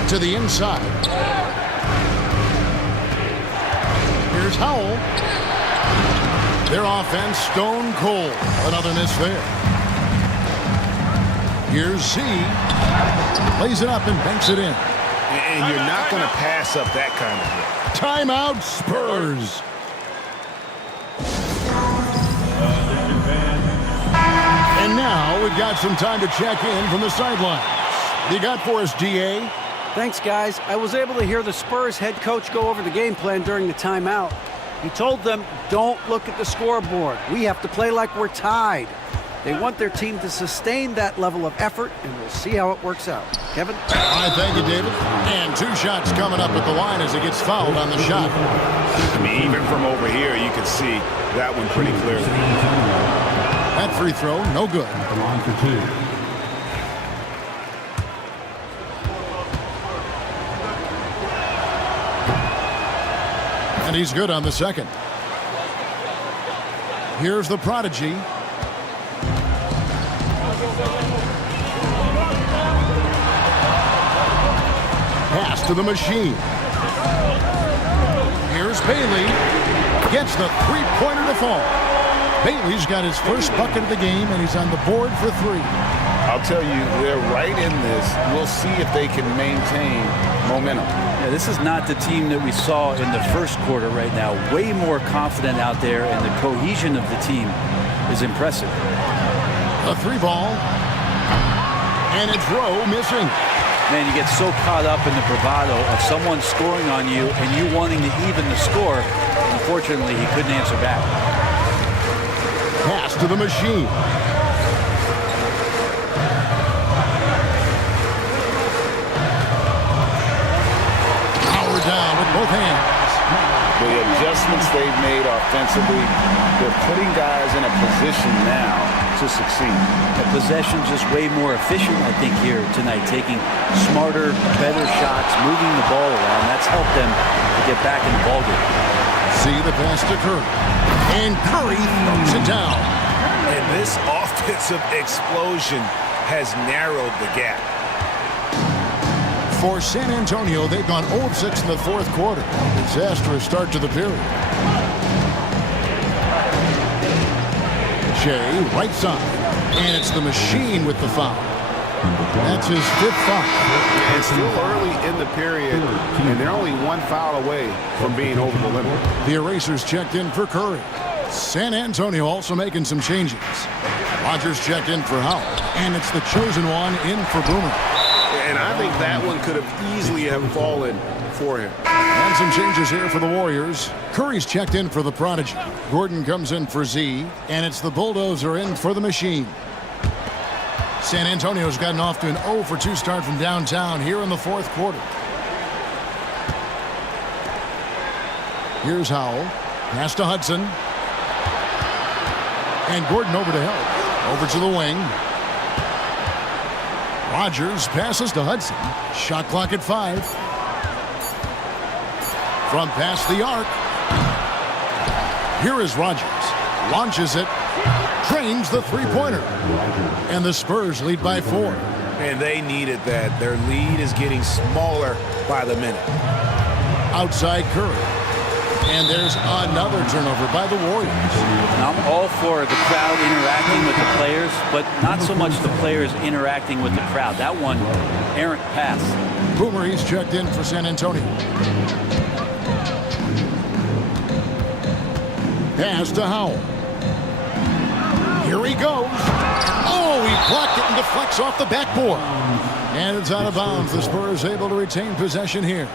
To the inside. Here's Howell. Their offense stone cold. Another miss there. Here's Z. Plays it up and banks it in. And you're not going to pass up that kind of hit. Timeout Spurs. And now we've got some time to check in from the sidelines. What do you got for us, DA? Thanks, guys. I was able to hear the Spurs head coach go over the game plan during the timeout. He told them, don't look at the scoreboard. We have to play like we're tied. They want their team to sustain that level of effort, and we'll see how it works out. Kevin? All right, thank you, David. And 2 shots coming up at the line as he gets fouled on the shot. I mean, even from over here, you can see that one pretty clearly. That free throw, no good. At the line for 2. And he's good on the second. Here's the prodigy. Pass to the machine. Here's Bailey. Gets the three-pointer to fall. Bailey's got his first bucket of the game, and he's on the board for 3. I'll tell you, they're right in this. We'll see if they can maintain momentum. Yeah, this is not the team that we saw in the first quarter right now. Way more confident out there, and the cohesion of the team is impressive. A 3-ball. And it's Rowe missing. Man, you get so caught up in the bravado of someone scoring on you and you wanting to even the score. Unfortunately, he couldn't answer back. Pass to the machine. Power down with both hands. The adjustments they've made offensively, they're putting guys in a position now to succeed. The possession just way more efficient, I think, here tonight. Taking smarter, better shots, moving the ball around. That's helped them to get back in the ballgame. See the pass to Curry. And Curry throws it down. And this offensive explosion has narrowed the gap. For San Antonio, they've gone 0 of 6 in the fourth quarter. Disastrous start to the period. Shea, right side. And it's the machine with the foul. That's his 5th foul. It's still early in the period, and they're only 1 foul away from being over the limit. The Erasers checked in for Curry. San Antonio also making some changes. Rogers checked in for Howell. And it's the chosen one in for Boomer. And I think that one could have easily have fallen for him. And some changes here for the Warriors. Curry's checked in for the prodigy. Gordon comes in for Z. And it's the Bulldozer in for the machine. San Antonio's gotten off to an 0 for 2 start from downtown here in the fourth quarter. Here's Howell. Pass to Hudson. And Gordon over to help. Over to the wing. Rogers passes to Hudson. Shot clock at 5. From past the arc. Here is Rogers. Launches it. Drains the three-pointer. And the Spurs lead by 4. And they needed that. Their lead is getting smaller by the minute. Outside Curry. And there's another turnover by the Warriors. Now, I'm all for the crowd interacting with the players, but not so much the players interacting with the crowd. That one, errant pass. Boomer, he's checked in for San Antonio. Pass to Howell. Here he goes. Oh, he blocked it and deflects off the backboard. And it's out of bounds. The Spurs able to retain possession here.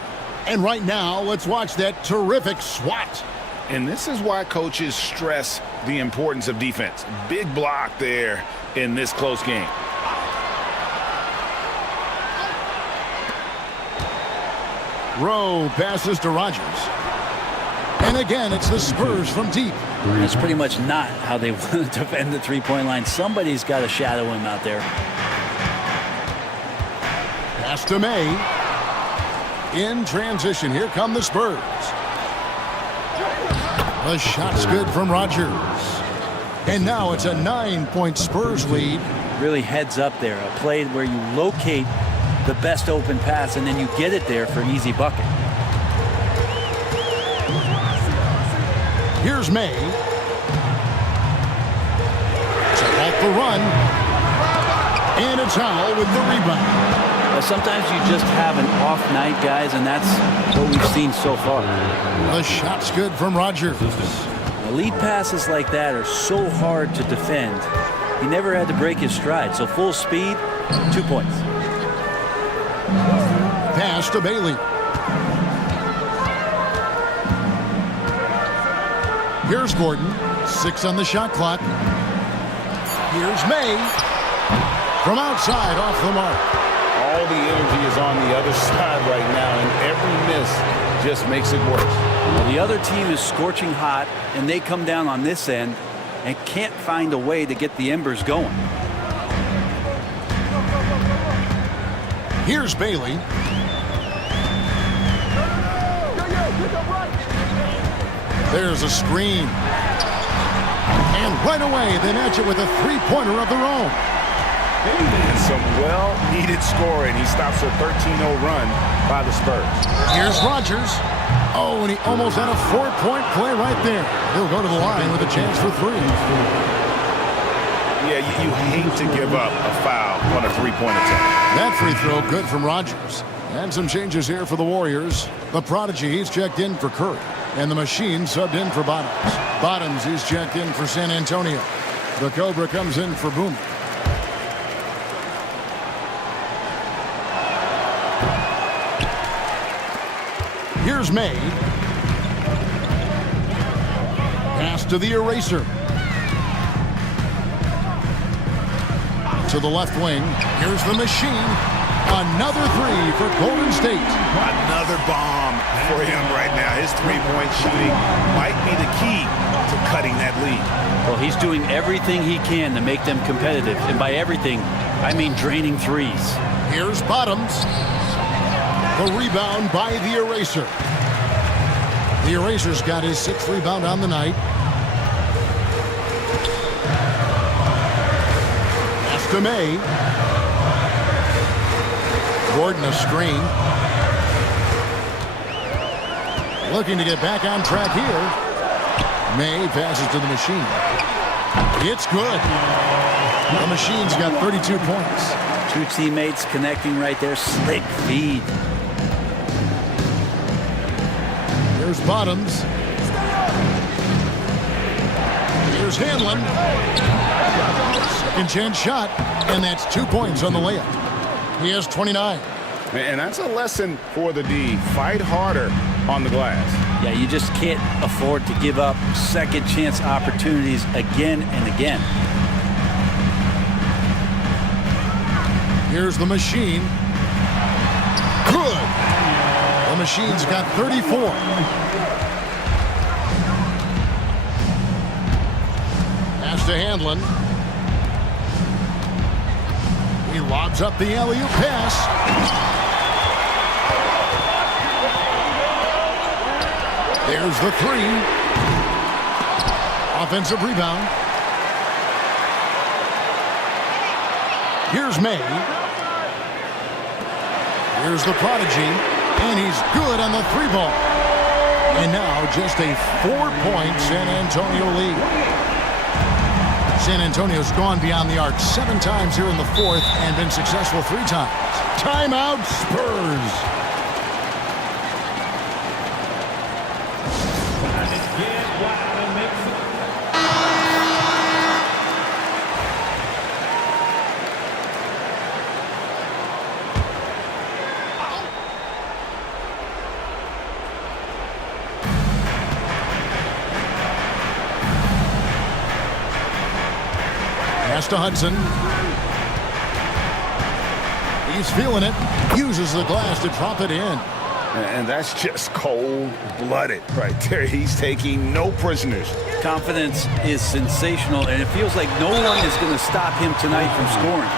And right now, let's watch that terrific swat. And this is why coaches stress the importance of defense. Big block there in this close game. Rowe passes to Rogers. And again, it's the Spurs from deep. That's pretty much not how they want to defend the three-point line. Somebody's got to shadow him out there. Pass to May. In transition, here come the Spurs. The shot's good from Rogers. And now it's a 9-point Spurs lead. Really heads up there. A play where you locate the best open pass and then you get it there for an easy bucket. Here's May. To halt the run. And it's Howell with the rebound. Well, sometimes you just have an off night, guys, and that's what we've seen so far. The shot's good from Rogers. Lead passes like that are so hard to defend. He never had to break his stride, so full speed, 2 points. Pass to Bailey. Here's Gordon. 6 on the shot clock. Here's May. From outside, off the mark. All the energy is on the other side right now, and every miss just makes it worse. Well, the other team is scorching hot, and they come down on this end and can't find a way to get the embers going. Here's Bailey. There's a screen. And right away, they match it with a three-pointer of their own. And some well-needed scoring. He stops a 13-0 run by the Spurs. Here's Rogers. Oh, and he almost had a four-point play right there. He'll go to the line with a chance for three. Yeah, you hate to give up a foul on a three-point attempt. That free throw good from Rogers. And some changes here for the Warriors. The prodigy, he's checked in for Curry. And the machine subbed in for Bottoms. Bottoms, he's checked in for San Antonio. The Cobra comes in for Boom. Here's May. Pass to the eraser. To the left wing. Here's the machine. Another three for Golden State. Another bomb for him right now. His three-point shooting might be the key to cutting that lead. Well, he's doing everything he can to make them competitive. And by everything, I mean draining threes. Here's Bottoms. The rebound by the eraser. The eraser's got his sixth rebound on the night. Pass to May. Gordon a screen. Looking to get back on track here. May passes to the machine. It's good. The machine's got 32 points. Two teammates connecting right there. Slick feed. Here's Bottoms. Here's Hanlon. Second chance shot. And that's 2 points on the layup. He has 29. And that's a lesson for the D. Fight harder on the glass. Yeah, you just can't afford to give up second chance opportunities again and again. Here's the machine. Good. The machine's got 34. Pass to Hanlon. He lobs up the alley-oop pass. There's the three. Offensive rebound. Here's May. Here's the prodigy. And he's good on the three ball. And now just a 4-point San Antonio lead. San Antonio's gone beyond the arc 7 times here in the fourth and been successful 3 times. Timeout, Spurs. Pass to Hudson. He's feeling it. Uses the glass to drop it in. And that's just cold-blooded right there. He's taking no prisoners. Confidence is sensational, and it feels like no one is going to stop him tonight from scoring.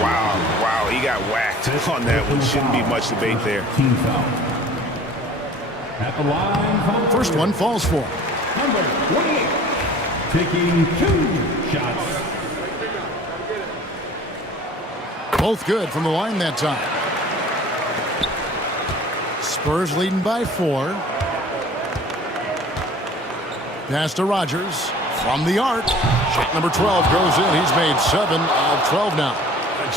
Wow, he got whacked on that one. Shouldn't be much debate there. Team foul. At the line, First one falls for. number 28, taking 2 shots. Both good from the line that time. Spurs leading by 4. Pass to Rogers from the arc. Shot number 12 goes in. He's made 7 of 12 now.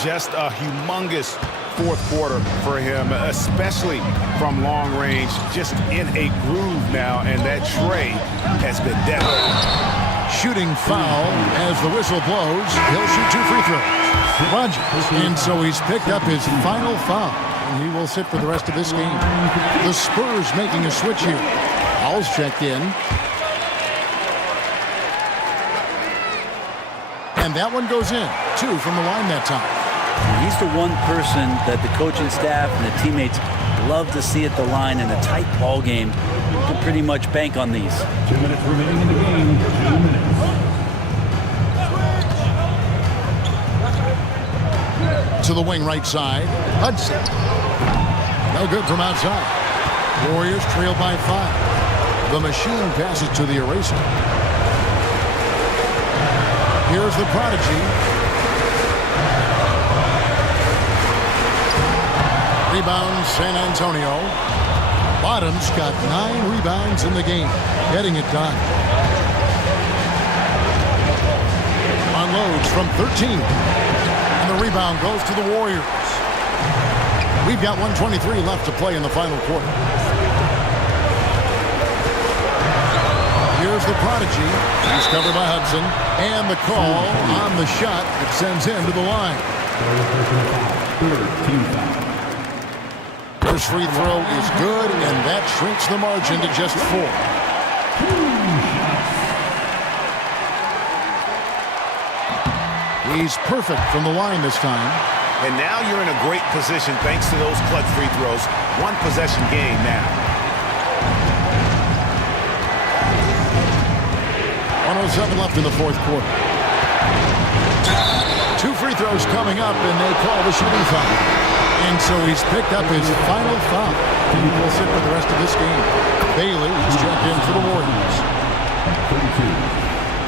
Just a humongous fourth quarter for him, especially from long range. Just in a groove now, and that tray has been deadly. Shooting foul as the whistle blows. He'll shoot 2 free throws. Rogers. And so he's picked up his final foul. And he will sit for the rest of this game. The Spurs making a switch here. Howell's checked in. And that one goes in. 2 from the line that time. He's the one person that the coaching staff and the teammates love to see at the line in a tight ball game. You can pretty much bank on these. 2 minutes remaining in the game. 2 minutes. To the wing right side. Hudson. No good from outside. Warriors trail by 5. The machine passes to the eraser. Here's the prodigy. Rebound San Antonio. Bottoms got 9 rebounds in the game, getting it done. Unloads from 13. And the rebound goes to the Warriors. We've got 1:23 left to play in the final quarter. Here's the prodigy. He's covered by Hudson. And the call on the shot that sends him to the line. First free throw is good, and that shrinks the margin to just 4. He's perfect from the line this time. And now you're in a great position thanks to those clutch free throws. 1 possession game now. 1:07 left in the fourth quarter. 2 free throws coming up, and they call the shooting foul. And so he's picked up his final foul. He will sit for the rest of this game. Bailey is checked in for the Warriors. 32,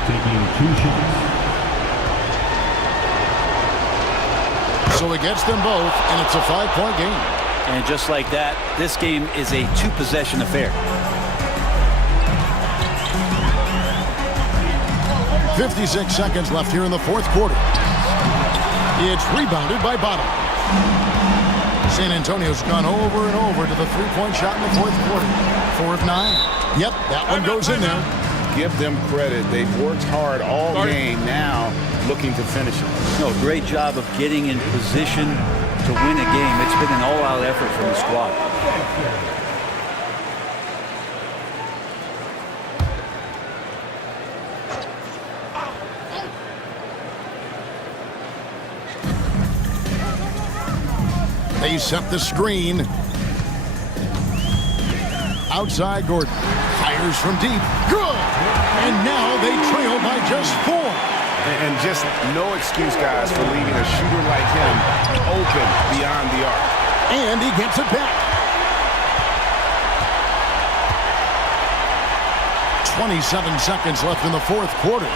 taking 2 shots. So he gets them both, and it's a 5-point game. And just like that, this game is a 2-possession affair. 56 seconds left here in the fourth quarter. It's rebounded by Bottom. San Antonio's gone over and over to the 3-point shot in the fourth quarter. 4 of 9. Yep, that one goes in there. Give them credit. They've worked hard all game, now looking to finish it. No, great job of getting in position to win a game. It's been an all-out effort from the squad. They set the screen. Outside Gordon. Fires from deep. Good! And now they trail by just 4. And just no excuse, guys, for leaving a shooter like him open beyond the arc. And he gets it back. 27 seconds left in the fourth quarter.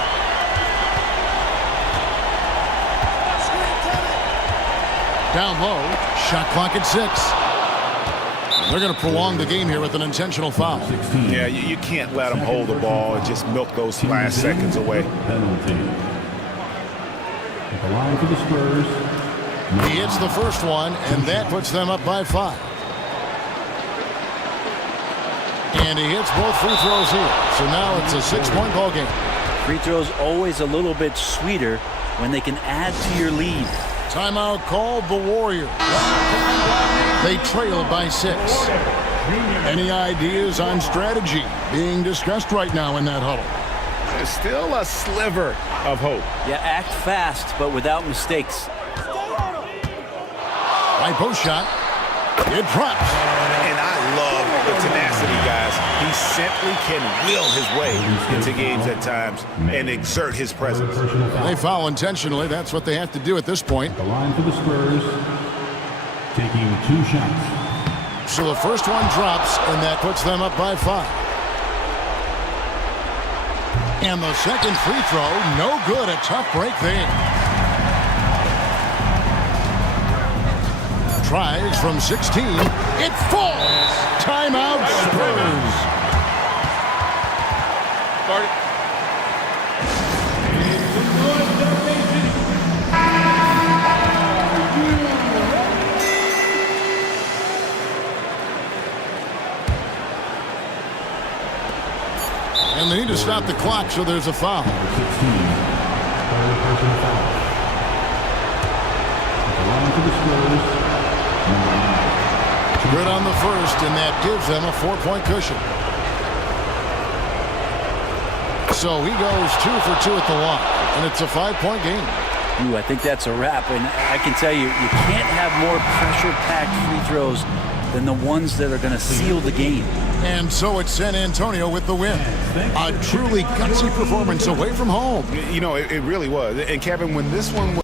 Down low, shot clock at 6. They're going to prolong the game here with an intentional foul. 16. Yeah, you can't let them hold the ball and just milk those last seconds away. Penalty. At the line for the Spurs. He hits the first one, and that puts them up by 5. And he hits both free throws here. So now it's a 6-point ball game. Free throws always a little bit sweeter when they can add to your lead. Timeout called the Warriors. They trail by 6. Any ideas on strategy being discussed right now in that huddle? There's still a sliver of hope. Yeah, act fast, but without mistakes. High post shot. It drops. And I love the tenacity, guys. He simply can will his way into games at times and exert his presence. They foul intentionally. That's what they have to do at this point. The line for the Spurs. Taking 2 shots. So the first one drops, and that puts them up by 5. And the second free throw, no good. A tough break there. Tries from 16. It falls. Timeout Spurs. And they need to stop the clock, so there's a foul. 16. Third personal foul. At the line for the Spurs. Number 9. Good on the first, and that gives them a 4-point cushion. So he goes 2 for 2 at the line. And it's a 5-point game. Ooh, I think that's a wrap. And I can tell you, you can't have more pressure-packed free throws than the ones that are going to seal the game. And so it's San Antonio with the win. A truly gutsy performance away from home. You know, it really was. And Kevin, when this one was